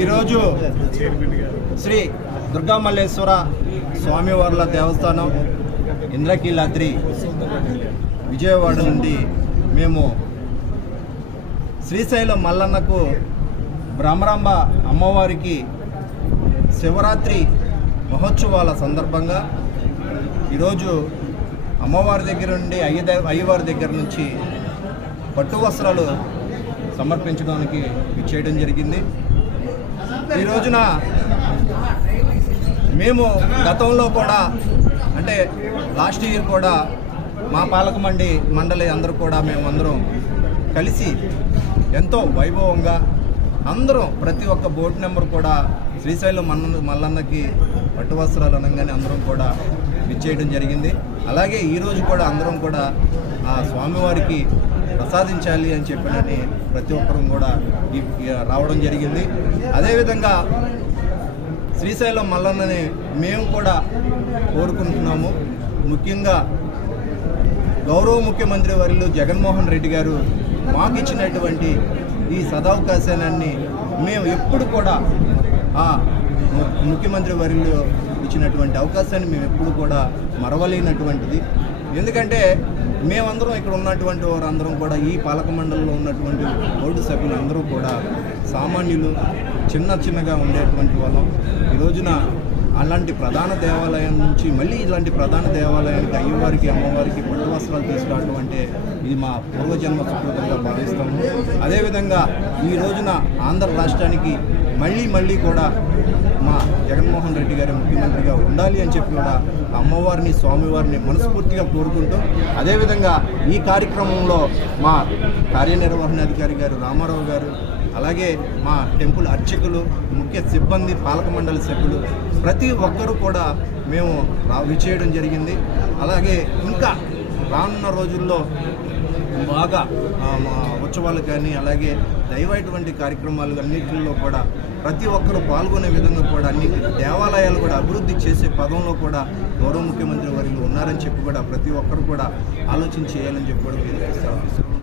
ఈరోజు శ్రీ దుర్గా మల్లేశ్వర స్వామివార్ల దేవస్థానం ఇంద్రకీలాద్రి విజయవాడ నుండి మేము శ్రీశైలం మల్లన్నకు బ్రహ్మరాంబ అమ్మవారికి శివరాత్రి మహోత్సవాల సందర్భంగా ఈరోజు అమ్మవారి దగ్గర నుండి అయ్యవారి దగ్గర నుంచి పట్టు వస్త్రాలు సమర్పించడానికి ఇచ్చేయడం జరిగింది. ఈ రోజున మేము గతంలో కూడా అంటే లాస్ట్ ఇయర్ కూడా మా పాలక మండలి అందరూ కూడా మేమందరం కలిసి ఎంతో వైభవంగా అందరం ప్రతి ఒక్క బోర్డు నెంబర్ కూడా శ్రీశైలం మల్లన్నకి పట్టు వస్త్రాలు అనగానే అందరం కూడా ఇచ్చేయడం జరిగింది. అలాగే ఈరోజు కూడా అందరం కూడా ఆ స్వామివారికి ప్రసాదించాలి అని చెప్పినని ప్రతి ఒక్కరూ కూడా రావడం జరిగింది. అదేవిధంగా శ్రీశైలం మల్లన్నని మేము కూడా కోరుకుంటున్నాము. ముఖ్యంగా గౌరవ ముఖ్యమంత్రి వర్యులు జగన్మోహన్ రెడ్డి గారు మాకు ఇచ్చినటువంటి ఈ సదవకాశాన్ని మేము ఎప్పుడు కూడా ముఖ్యమంత్రి వర్యులు ఇచ్చినటువంటి అవకాశాన్ని మేము ఎప్పుడు కూడా మరవలేనటువంటిది. ఎందుకంటే మేమందరం ఇక్కడ ఉన్నటువంటి వారందరం కూడా ఈ పాలక మండలిలో ఉన్నటువంటి బోర్డు సభ్యులందరూ కూడా సామాన్యులు, చిన్నగా ఉండేటువంటి వాళ్ళం. ఈ రోజున అలాంటి ప్రధాన దేవాలయం నుంచి మళ్ళీ ఇలాంటి ప్రధాన దేవాలయానికి అయ్యవారికి అమ్మవారికి పట్టు వస్త్రాలు తీసుకురావడం అంటే ఇది మా పూర్వజన్మ సుకృతంగా భావిస్తాము. అదేవిధంగా ఈ రోజున ఆంధ్ర రాష్ట్రానికి మళ్ళీ కూడా మా జగన్మోహన్ రెడ్డి గారి ముఖ్యమంత్రిగా ఉండాలి అని చెప్పి కూడా అమ్మవారిని స్వామివారిని మనస్ఫూర్తిగా కోరుకుంటూ, అదేవిధంగా ఈ కార్యక్రమంలో మా కార్యనిర్వహణాధికారి గారు రామారావు గారు, అలాగే మా టెంపుల్ అర్చకులు, ముఖ్య సిబ్బంది, పాలక మండలి సభ్యులు ప్రతి ఒక్కరూ కూడా మేము విచ్చేయడం జరిగింది. అలాగే ఇంకా రానున్న రోజుల్లో బాగా ఉత్సవాలు కానీ అలాగే దైవైనటువంటి కార్యక్రమాలు అన్నింటిలో కూడా ప్రతి ఒక్కరూ పాల్గొనే విధంగా కూడా అన్ని దేవాలయాలు కూడా అభివృద్ధి చేసే పదంలో కూడా గౌరవ ముఖ్యమంత్రి వర్యులు ఉన్నారని చెప్పి కూడా ప్రతి ఒక్కరు కూడా ఆలోచన చేయాలని చెప్పి కూడా తెలియజేస్తారు.